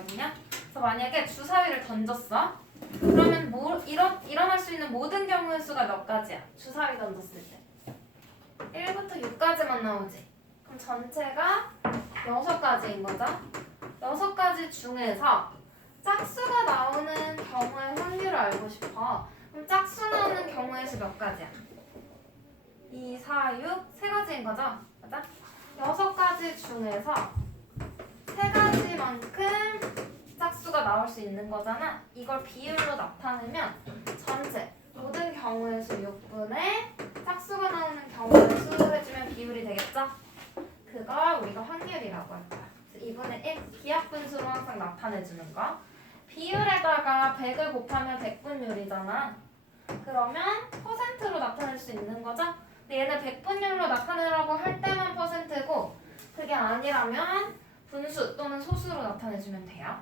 말이냐? 그래서 만약에 주사위를 던졌어. 그러면 일어날 수 있는 모든 경우의 수가 몇 가지야? 주사위 던졌을 때 1부터 6까지만 나오지. 그럼 전체가 6가지인 거죠. 6가지 중에서 짝수가 나오는 경우의 확률을 알고 싶어. 그럼 짝수 나오는 경우의 수 몇 가지야? 2, 4, 6, 3가지인 거죠? 맞아? 6가지 중에서 3가지만큼 짝수가 나올 수 있는 거잖아. 이걸 비율로 나타내면 전체 모든 경우의 수 6분의 짝수가 나오는 경우의 수 해주면 비율이 되겠죠? 그걸 우리가 확률이라고 할 거야. 2분의 1 기하분수로 항상 나타내주는 거. 비율에다가 100을 곱하면 100분율이잖아. 그러면 퍼센트로 나타낼 수 있는 거죠? 근데 얘는 100분율로 나타내라고 할 때만 퍼센트고 그게 아니라면 분수 또는 소수로 나타내주면 돼요.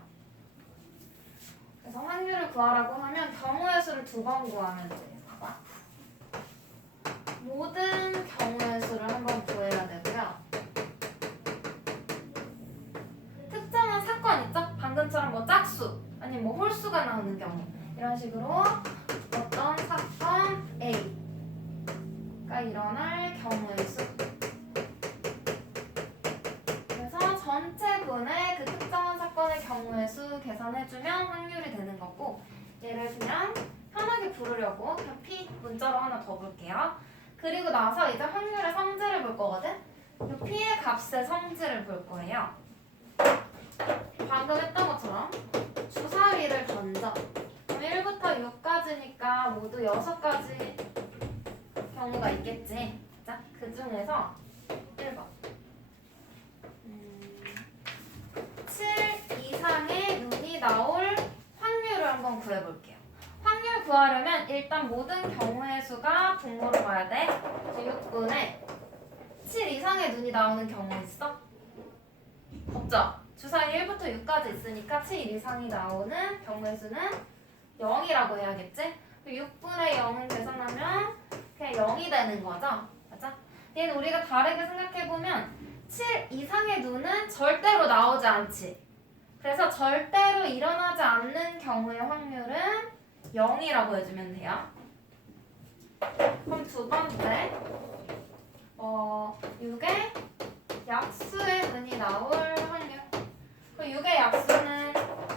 그래서 확률을 구하라고 하면 경우의 수를 2번 구하면 돼요. 봐봐. 모든 경우의 수를 한번 구해야 되고요. 특정한 사건 있죠? 방금처럼 뭐 짝수 아니면 뭐 홀수가 나오는 경우 이런 식으로 어떤 사건 A가 일어날 경우의 수. 그래서 전체분의 그 특정한 사건의 경우의 수 계산해주면 확률이 되는 거고 얘를 그냥 편하게 부르려고 그냥 P 문자로 하나 더 볼게요. 그리고 나서 이제 확률의 성질을 볼 거거든? 이 P의 값의 성질을 볼 거예요. 방금 했던 것처럼 주사위를 던져. 그럼 1부터 6까지니까 모두 6가지 경우가 있겠지. 자, 그 중에서 1번 7 이상의 눈이 나올 확률을 한번 구해볼게요. 확률 구하려면 일단 모든 경우의 수가 분모로 가야 돼. 6분의 7 이상의 눈이 나오는 경우 있어? 없죠? 주사위 1부터 6까지 있으니까 7 이상이 나오는 경우의 수는 0이라고 해야겠지? 6분의 0은 계산하면 그냥 0이 되는 거죠? 맞아? 얘는 우리가 다르게 생각해보면 7 이상의 눈은 절대로 나오지 않지. 그래서 절대로 일어나지 않는 경우의 확률은 0이라고 해주면 돼요. 그럼 두 번째 6의 약수의 눈이 나올 확률. 그 6의 약수는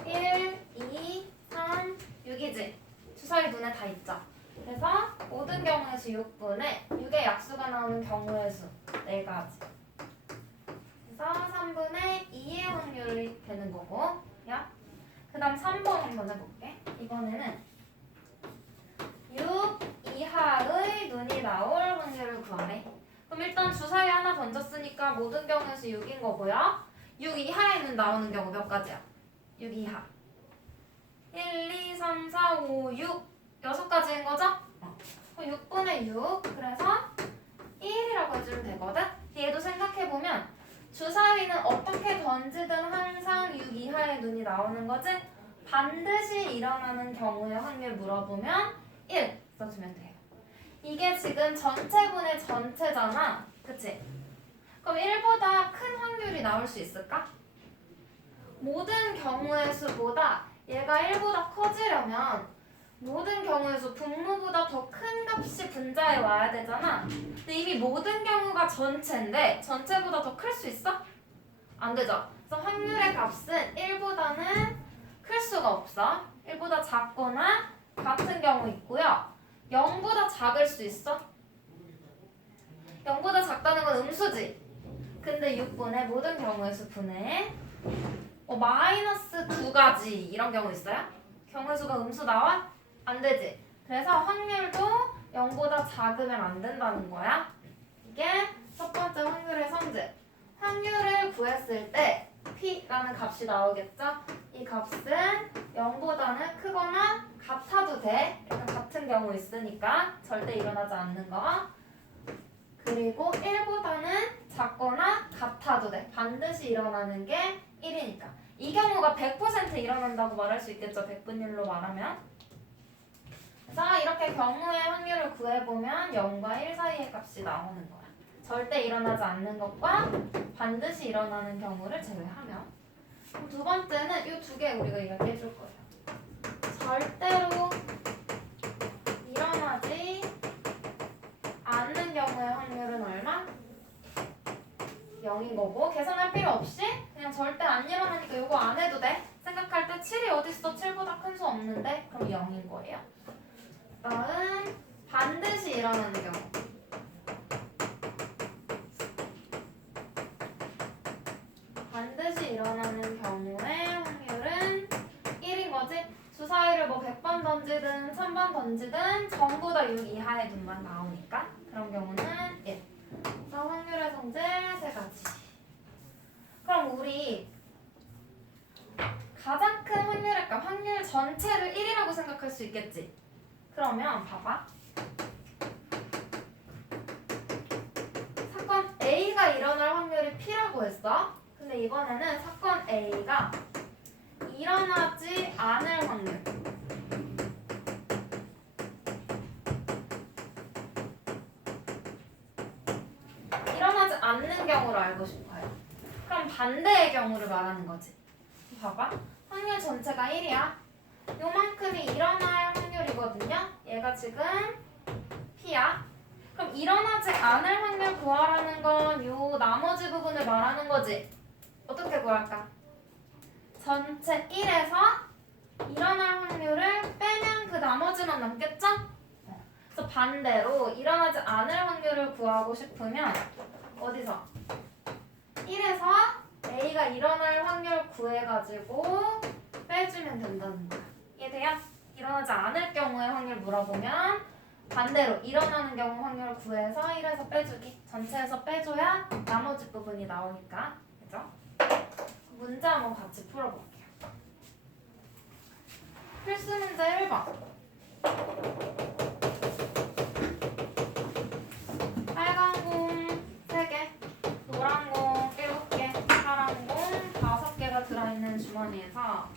1, 2, 3, 6이지. 주사위 눈에 다 있죠. 그래서 모든 경우의 수 6분의 6의 약수가 나오는 경우의 수 4가지. 그래서 3분의 2의 확률이 되는 거고. 그 다음 3번 한번 해볼게. 이번에는 6 이하의 눈이 나올 확률을 구하래. 그럼 일단 주사위 하나 던졌으니까 모든 경우의 수 6인 거고요. 6 이하에는 나오는 경우 몇 가지야? 6 이하 1, 2, 3, 4, 5, 6 6가지인 거죠? 6분의 6 그래서 1이라고 해주면 되거든? 얘도 생각해보면 주사위는 어떻게 던지든 항상 6 이하의 눈이 나오는 거지? 반드시 일어나는 경우의 확률 물어보면 1 써주면 돼요. 이게 지금 전체분의 전체잖아. 그치? 그럼 1보다 큰 확률이 나올 수 있을까? 모든 경우의 수보다 얘가 1보다 커지려면 모든 경우의 수 분모보다 더 큰 값이 분자에 와야 되잖아. 근데 이미 모든 경우가 전체인데 전체보다 더 클 수 있어? 안 되죠? 그래서 확률의 값은 1보다는 클 수가 없어. 1보다 작거나 같은 경우 있고요. 0보다 작을 수 있어? 0보다 작다는 건 음수지. 근데 6분의 모든 경우의 수 분의 마이너스 2가지 이런 경우 있어요? 경우의 수가 음수 나와? 안 되지. 그래서 확률도 0보다 작으면 안 된다는 거야. 이게 첫 번째 확률의 성질. 확률을 구했을 때 P라는 값이 나오겠죠? 이 값은 0보다는 크거나 같아도 돼. 약간 같은 경우 있으니까 절대 일어나지 않는 거. 그리고 1보다는 작거나 같아도 돼. 반드시 일어나는 게 1이니까. 이 경우가 100% 일어난다고 말할 수 있겠죠. 100분율로 말하면. 그래서 이렇게 경우의 확률을 구해보면 0과 1 사이의 값이 나오는 거야. 절대 일어나지 않는 것과 반드시 일어나는 경우를 제외하면. 그럼 두 번째는 이 두 개 우리가 이야기해 줄 거예요. 절대로 일어나지 않는 경우의 확률은 얼마? 0인 거고 계산할 필요 없이 그냥 절대 안 일어나니까 이거 안 해도 돼. 생각할 때 7이 어딨어? 7보다 큰 수 없는데? 그럼 0인 거예요. 다음 반드시 일어나는 경우. 반드시 일어나는 경우의 확률은 1인 거지. 주사위를 뭐 100번 던지든 1000번 던지든 전부 다 6 이하의 눈만 나오니까 그런 경우는 1. 그래서 확률의 성질 세 가지. 그럼 우리 가장 큰 확률의 값, 확률 전체를 1이라고 생각할 수 있겠지? 그러면 봐봐. 사건 A가 일어날 확률이 P라고 했어. 근데 이번에는 사건 A가 일어나지 않을 확률. 일어나지 않는 경우를 알고 싶어요. 그럼 반대의 경우를 말하는 거지. 봐봐. 확률 전체가 1이야. 요만큼이 일어날 확률이거든요. 얘가 지금 P야. 그럼 일어나지 않을 확률 구하라는 건 요 나머지 부분을 말하는 거지. 어떻게 구할까? 전체 1에서 일어날 확률을 빼면 그 나머지만 남겠죠? 그래서 반대로 일어나지 않을 확률을 구하고 싶으면 어디서? 1에서 A가 일어날 확률 구해가지고 빼주면 된다는 거야. 이해돼요? 일어나지 않을 경우의 확률 물어보면 반대로 일어나는 경우 확률 구해서 1에서 빼주기. 전체에서 빼줘야 나머지 부분이 나오니까. 그죠? 문제 한번 같이 풀어볼게요. 필수 문제 1번. 빨간 공 3개, 노란 공 7개, 파란 공 5개가 들어있는 주머니에서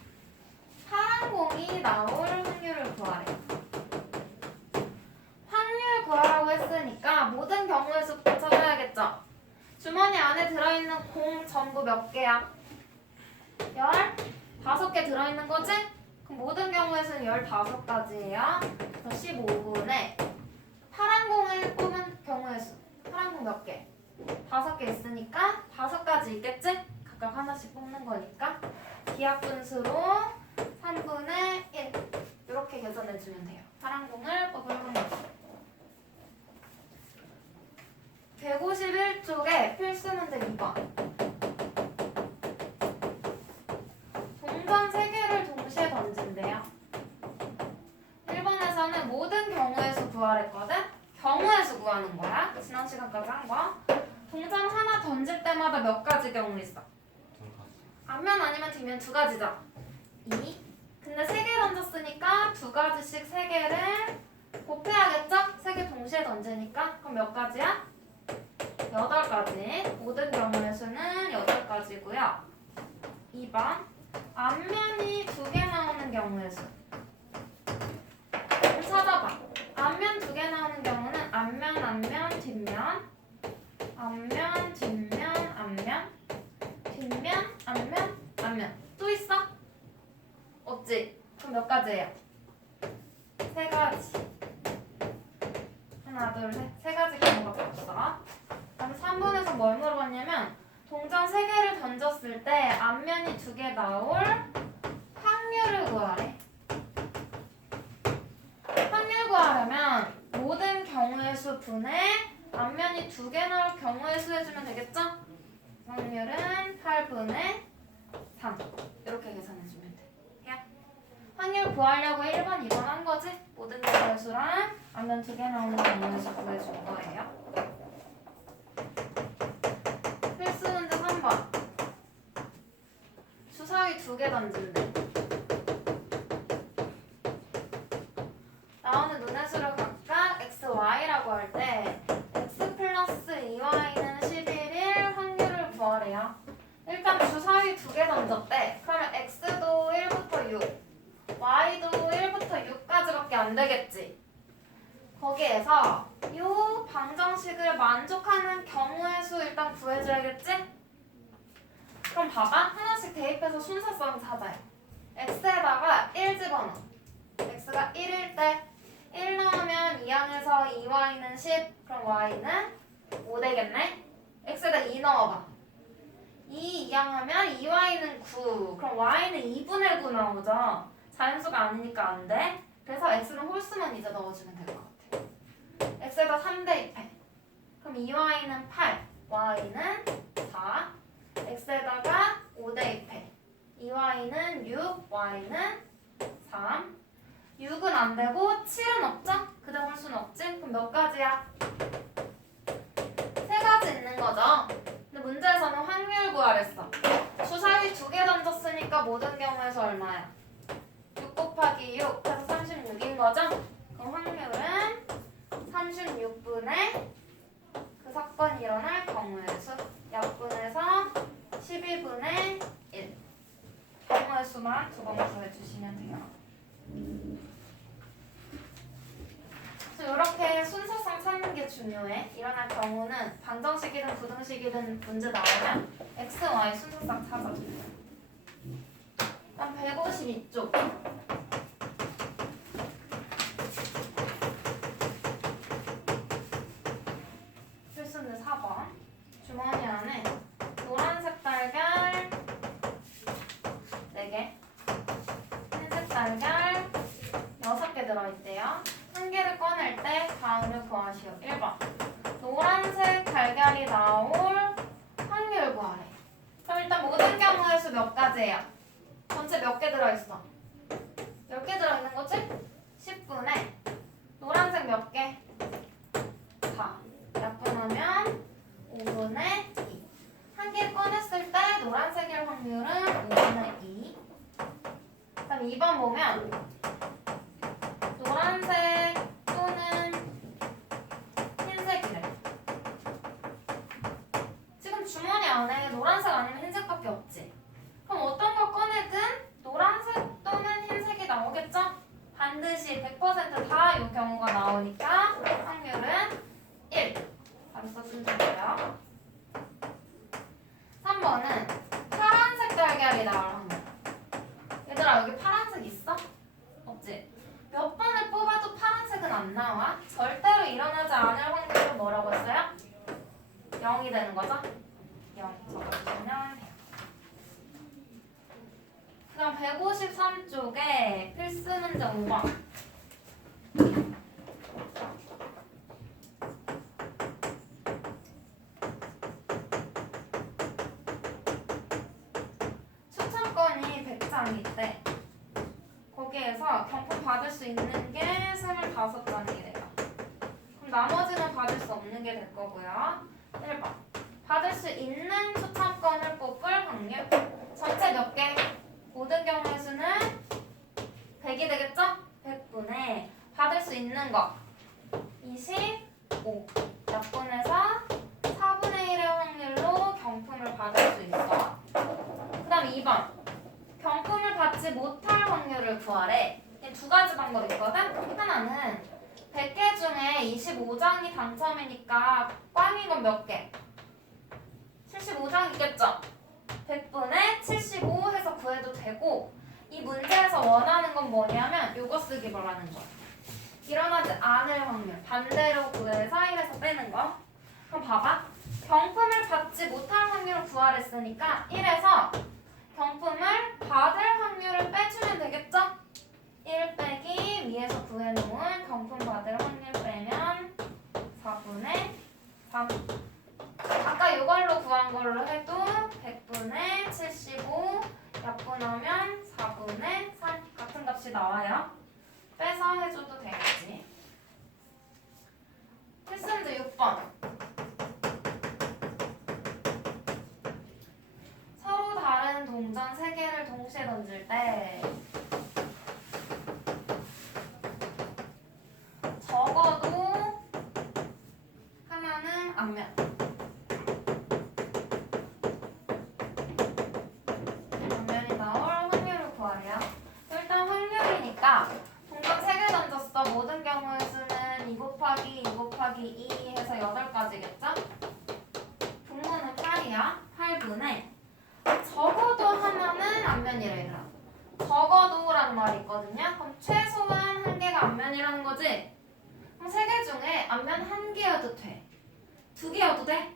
파란 공이 나올 확률을 구하래. 확률 구하라고 했으니까 모든 경우의 수부터 찾아야겠죠? 주머니 안에 들어있는 공 전부 몇 개야? 15개 들어있는 거지? 그럼 모든 경우에서는 15가지예요. 그래서 15분에 파란 공을 뽑은 경우의 수. 파란 공 몇 개? 5개 있으니까 5가지 있겠지? 각각 하나씩 뽑는 거니까 기하 분수로 3분의 1 이렇게 계산해주면 돼요. 파란 공을 뽑을 확률. 151쪽에 필수 문제 2번. 동전 3개를 동시에 던진대요. 1번에서는 모든 경우의 수 구하랬거든? 경우의 수 구하는 거야. 지난 시간까지 한 거. 동전 하나 던질 때마다 몇 가지 경우 있어? 앞면 아니면 뒷면 2가지죠. 2. 근데 3개 던졌으니까 2가지씩 3개를 곱해야겠죠? 3개 동시에 던지니까. 그럼 몇 가지야? 8가지. 모든 경우의 수는 8가지고요. 2번. 앞면이 2개 나오는 경우의 수. 그럼 찾아봐. 앞면 2개 나오는 경우는 앞면, 뒷면. 앞면, 뒷면, 앞면. 뒷면, 앞면. 또 있어? 없지? 그럼 몇 가지예요? 3가지. 하나, 둘, 셋. 3가지 경우밖에 없어. 그다음 3번에서 뭘 물어봤냐면 동전 3개를 던졌을 때 앞면이 2개 나올 확률을 구하래. 확률 구하려면 모든 경우의 수 분의 앞면이 2개 나올 경우의 수 해주면 되겠죠? 확률은 8분의 3 이렇게 계산해주면 돼. 확률 구하려고 1번, 2번 한 거지? 모든 경우의 수랑 앞면 2개 나오는 경우의 수 구해준 거예요. 필수 문제 3번. 주사위 2개 던진대. 나오는 눈의 수를 각각 x, y라고 할 때 x 플러스 2y는 11일 확률을 구하래요. 일단 주사위 2개 던졌대. 그러면 x도 1부터 6, y도 1부터 6까지밖에 안 되겠지. 거기에서 이 방정식을 만족하는 경우의 수 일단 구해줘야겠지? 그럼 봐봐. 하나씩 대입해서 순서성 찾아요. x에다가 1 집어넣어. x가 1일 때 1 넣으면 2항에서 2y는 10. 그럼 y는 5 되겠네. x에다 2 넣어봐. 2항하면 2y는 9. 그럼 y는 2분의 9 나오죠. 자연수가 아니니까 안 돼. 그래서 x는 홀수만 이제 넣어주면 될 것 같아. x에다 3 대입해. 그럼 2y는 8, y는 4. x에다가 5 대입해. 2y는 6, y는 3. 6은 안 되고 7은 없죠? 그 다음 홀수는 없지? 그럼 몇 가지야? 3가지 있는 거죠? 근데 문제에서는 확률 구하랬어. 주사위 2개 던졌으니까 모든 경우에서 얼마야? 6 곱하기 6 해서 36인 거죠? 그럼 확률은 36분의 그 사건이 일어날 경우의 수 약분해서 12분의 1. 경우의 수만 2번 구해주시면 돼요. 그래서 이렇게 순서상 찾는 게 중요해. 일어날 경우는 방정식이든 부등식이든 문제 나오면 x, y 순서상 찾아줘요. 그럼 152쪽. 필수인데 4번. 주머니 안에 노란색 달걀 4개, 흰색 달걀 6개 들어있대요. 한 개를 꺼낼 때 다음을 구하시오. 1번. 노란색 달걀이 나올 확률 구하래. 그럼 일단 모든 경우의 수 몇 가지예요? 전체 몇 개 들어있어? 10개 들어있는 거지? 10분의 노란색 몇 개? 4. 약분하면 5분의 2. 한 개 꺼냈을 때 노란색일 확률은 5분의 2. 그 다음 2번 보면 노란색 또는 흰색이래. 지금 주머니 안에 노란색 아니면 흰색밖에 없지. 그럼 어떤 걸 꺼내든 노란색 또는 흰색이 나오겠죠? 반드시 100%다 이 경우가 나오니까 확률은 1. 바로 써주면 되고요. 3번은 파란색 달걀이 나올 확률. 얘들아 여기 파란색 있어? 없지? 몇 번을 뽑아도 파란색은 안 나와. 절대로 일어나지 않을 확률은 뭐라고 했어요? 0이 되는 거죠? 0 적어주시면 돼요. 그럼 153쪽에 필수 문제 5번. 추천권이 100장이 있대. 거기에서 경품 받을 수 있는 게 25장이 돼요. 그럼 나머지는 받을 수 없는 게 될 거고요. 1번. 받을 수 있는 추천권을 뽑을 확률. 전체 몇 개? 모든 경우의 수는 100이 되겠죠? 100분의 받을 수 있는 거 25. 약분해서 4분의 1의 확률로 경품을 받을 수 있어. 그 다음 2번. 경품을 받지 못할 확률을 구하래. 이 2가지 방법이 있거든? 하나는 100개 중에 25장이 당첨이니까 꽝인 건 몇 개? 75장 있겠죠? 100분의 75 해서 구해도 되고, 이 문제에서 원하는 건 뭐냐면 요거 쓰기 바라는 거야. 일어나지 않을 확률 반대로 구해서 1에서 빼는 거. 그럼 봐봐. 경품을 받지 못할 확률을 구하랬으니까 1에서 경품을 받을 확률을 빼주면 되겠죠? 1 빼기 위에서 구해놓은 경품 받을 확률 빼면 4분의 3. 아까 이걸로 구한 걸로 해도 100분의 75 약분하면 4분의 3 같은 값이 나와요. 빼서 해줘도 되겠지. 필수문제 6번. 서로 다른 동전 3개를 동시에 던질 때 적어도 하나는 앞면, 앞면이 나올 확률을 구하래요. 일단 확률이니까 동전 3개 던졌어. 모든 경우의 수는 2 곱하기 2 곱하기 2 해서 8가지겠죠? 분모는 8이야. 8분의 앞면이라는 말이 있거든요. 그럼 최소한 한 개가 앞면이라는 거지? 그럼 세 개 중에 앞면 한 개여도 돼. 두 개여도 돼?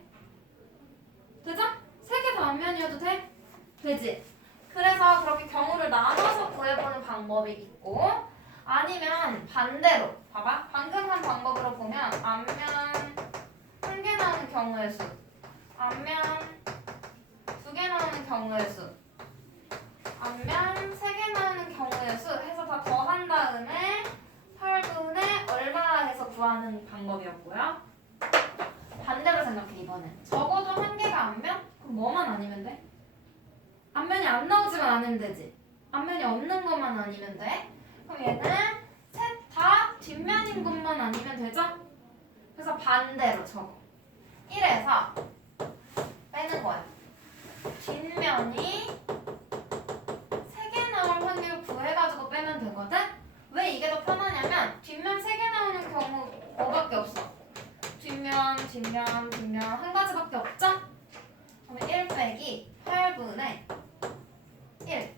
되죠? 세 개 다 앞면이어도 돼? 되지? 그래서 그렇게 경우를 나눠서 구해보는 방법이 있고 아니면 반대로 봐봐. 방금 한 방법으로 보면 앞면 한 개 나오는 경우의 수 앞면 두 개 나오는 경우의 수 앞면 세 개 나오는 경우의 수 해서 다 더한 다음에 8분의 얼마 해서 구하는 방법이었고요. 반대로 생각해 이번엔. 적어도 한 개가 앞면? 그럼 뭐만 아니면 돼? 앞면이 안 나오지만 않으면 되지. 앞면이 없는 것만 아니면 돼. 그럼 얘는 셋 다 뒷면인 것만 아니면 되죠? 그래서 반대로 적어. 1에서 빼는 거야. 뒷면이 3개 나올 확률 구해가지고 빼면 되거든? 왜 이게 더 편하냐면 뒷면 3개 나오는 경우 뭐밖에 없어? 뒷면 한 가지밖에 없죠? 그러면 1 빼기 8분의 1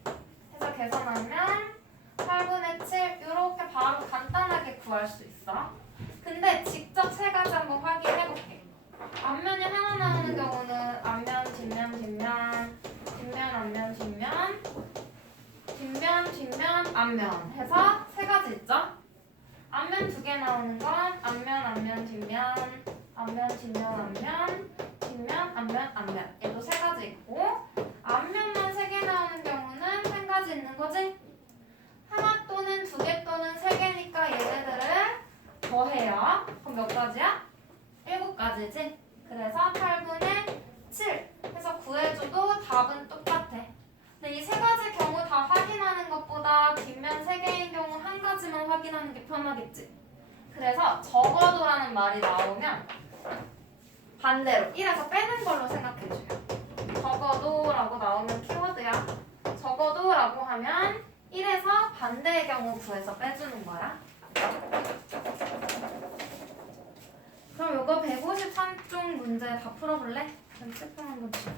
해서 계산하면 8분의 7 이렇게 바로 간단하게 구할 수 있어. 근데 직접 세 가지 한번 확인해볼게. 앞면이 하나 나오는 경우는 앞면, 뒷면, 앞면, 뒷면, 앞면 해서 세 가지 있죠? 앞면 2개 나오는 건 앞면, 뒷면, 앞면 얘도 세 가지 있고 앞면만 3개 나오는 경우는 한 가지 있는 거지? 하나 또는 2개 또는 3개니까 얘네들을 더해요. 그럼 몇 가지야? 7가지지? 그래서 8분의 7 해서 구해줘도 답은 똑같아. 근데 이 세 가지 경우 다 확인하는 것보다 뒷면 3개인 경우 한 가지만 확인하는 게 편하겠지? 그래서 적어도라는 말이 나오면 반대로 1에서 빼는 걸로 생각해줘요. 적어도라고 나오면 키워드야. 적어도라고 하면 1에서 반대의 경우 구해서 빼주는 거야. 그럼 이거 153쪽 문제 다 풀어볼래? 그럼 책상 한번 줘.